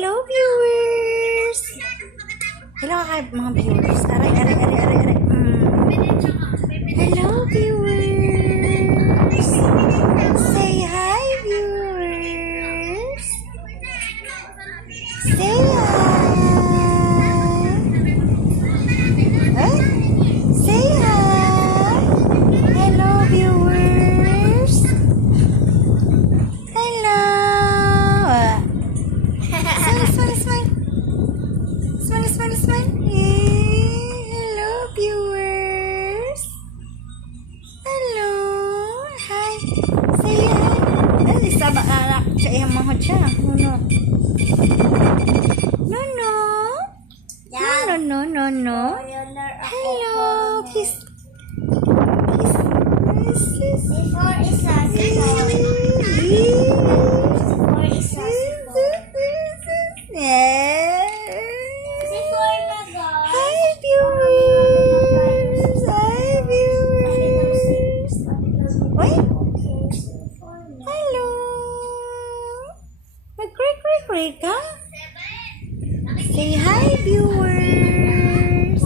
Hello, viewers! Hello, mga viewers. Aray. Hello, viewers! Say hi, viewers! Say hi! Eh? Say hi! Hello, viewers! Hello! Smile. Hello, viewers. Hello. Hi. Say hi. Ano, isaba anak siya ihang mahod siya. No. Hello. Kiss. Hello. Mag-cray ka? Say hi, viewers.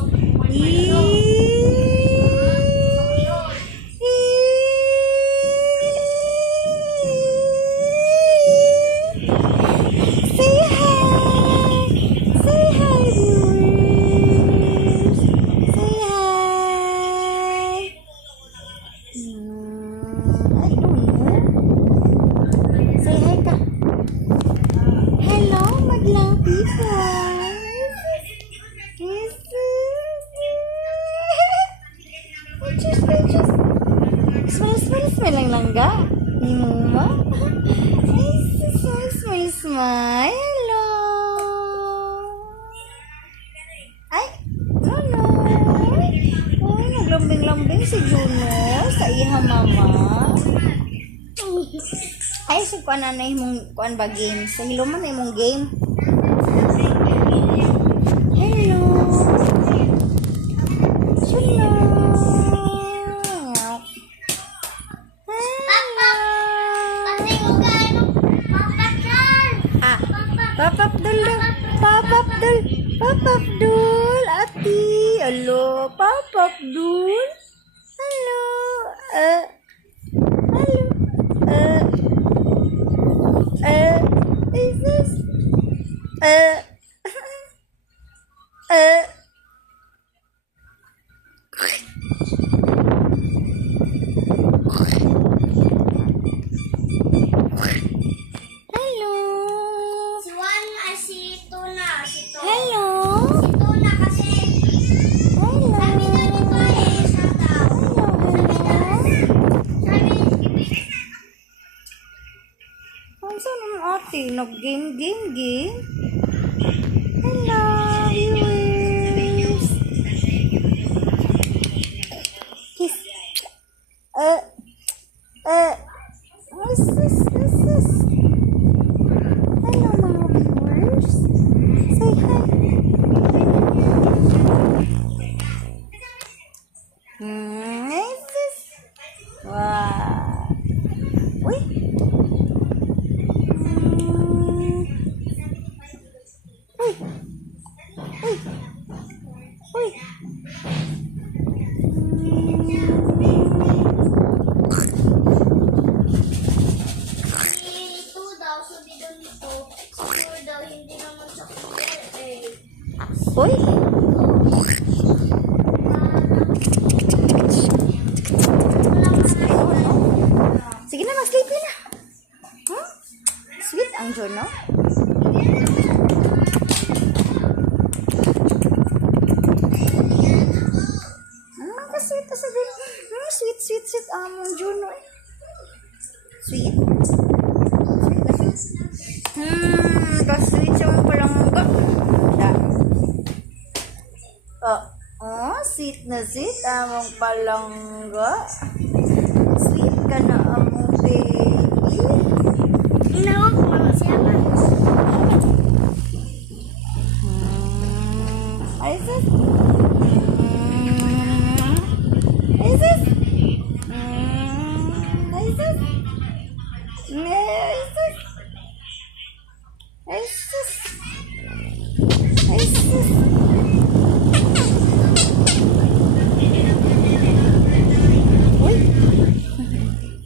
Say hi. Say hi, viewers. Say hi. I don't know. Say hi ka. Hello, madlang people. Smile lang langga. Muma. Smile. Hello. Ay, no. Uy, naglambing-lambing si Juno sa ihang mama. Ay, si kuan na imong kuan ba game? Sa hilo man imong game. Hello. Juno. Papapdul, ati. Hello, Papapdul. Hello. Is this? Saan ang ate? Nag-game? Hello, viewers. Kiss. What's this? Hello, mga viewers. Say hi. What's this? Wow. Uy. Uy. Ito daw, sabi daw nito. Siguro daw, hindi naman sa kumpare. Uy. Sige na, mag-sleepy na. Sweet ang Juno. Sweet among Juno. Sweet. Kasweet siya mong palangga. Sweet na sweet among palangga. Sweet ka na among baby. Inawag ko mga siya ba? Isis? Isis? Ay, sus. Uy.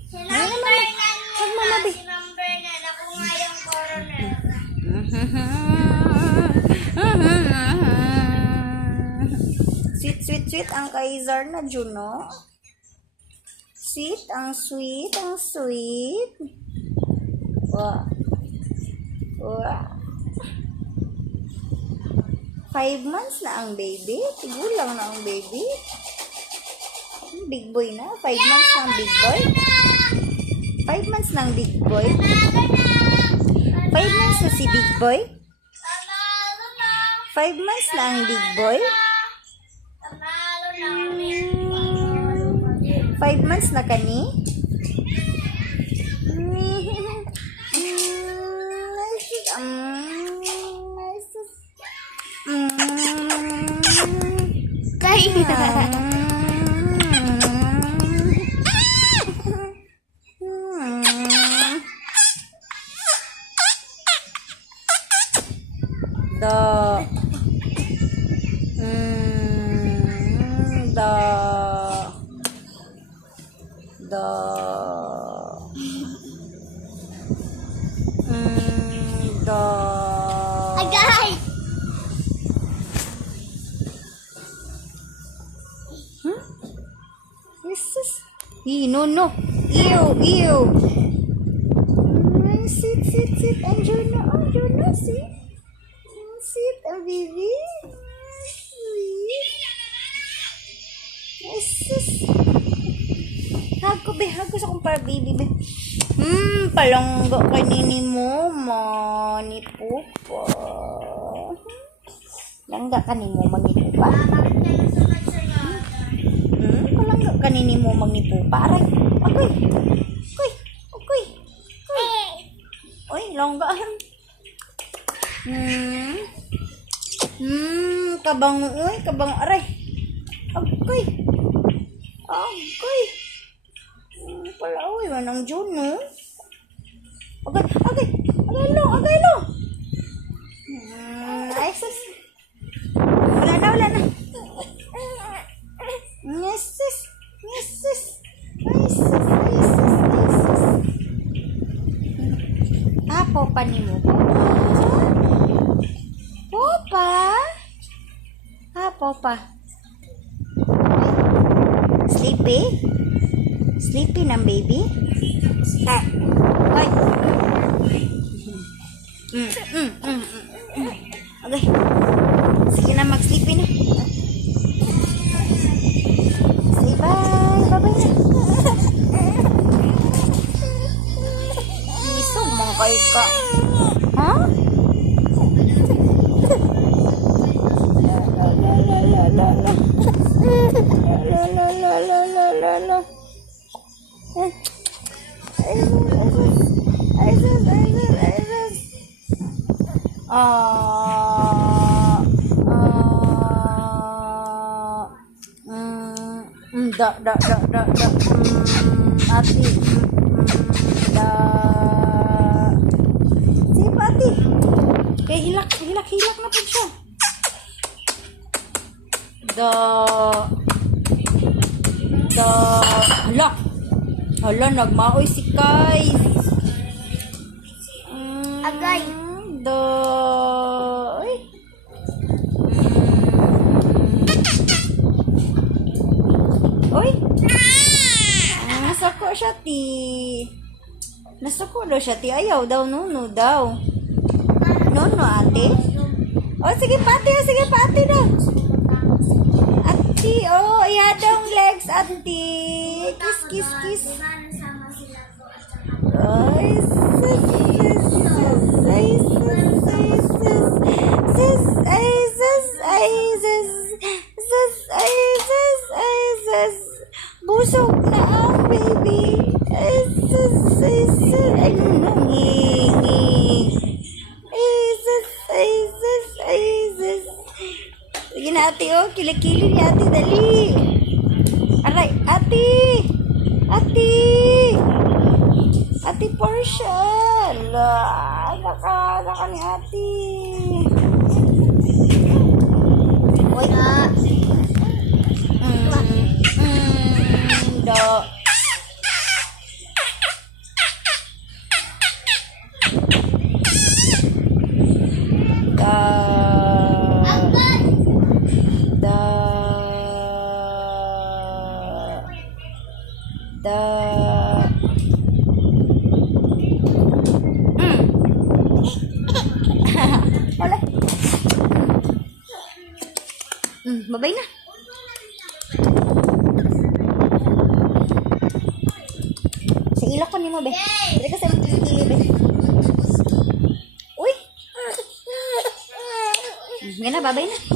Si Ma'am Bernard muna. Si Ma'am Bernard. Ako nga yung coroner. Sweet, sweet, sweet ang Kaiser na Juno. Sweet, ang sweet, ang sweet. Wow. Wow. 5 months na ang baby. Tigulang na ang baby. Big boy na. 5 months na ang big boy. 5 months na ang big boy. 5 months na si big boy. 5 months na ang big boy. 5 months na kani. Kain na. The Agay! Jesus. No, no. Ew, ew. Sit, sit, sit. Andiyan na, sit. Sit, baby. Sweet. Jesus. Hago, be. Hago sa kong para, baby, be. Palangga kay nini mo, ma. Ni Pupa. Langga ka ni mo, ni Pupa. Bakit kayo sunod-sunod? Palangga ka nini mo, ni Pupa. Aray, agoy. Agoy, agoy. Uy, langga. Kabango, uy, kabango. Aray. Agoy. Agoy. Pala, uy, manang Juno. Agay, agay. Agay lo, agay lo. Ay, sus. Wala na. Yes, sus. Yes, sus. Ay, sus, ay, sus, ay, sus. Popa ni mo. Popa? Popa. Sleepy? Sleepy ng baby? Ay. Okay. Sige na, mag-sleepy na. Say bye. Bye-bye na. Isog mong kay ka. Ha? La. Ati. Si Ati. Kaya hilak na po siya. Hala, nagmaoy si Kai. Agay. Ay. Oy. Nasako siya, ti. Nasako daw siya, ti. Ayaw daw, nuno daw. Nuno, ate? Oh, sige, pati daw. Ate, oh, ihadong legs, ate. Kiss. Ay, sus. Busog na ang baby. Ay, sus. Ay, nungingi. Ay, sus. Sige na, ate, oh. Kilikili ni ate, dali. Aray, ate. Ate Portia. Naka ni ate. Da. Mm. Wala. Babay na. Sa ilak ko ni mo, be. Dali ka sa magkikili, be. Uy! Yan na, babay na.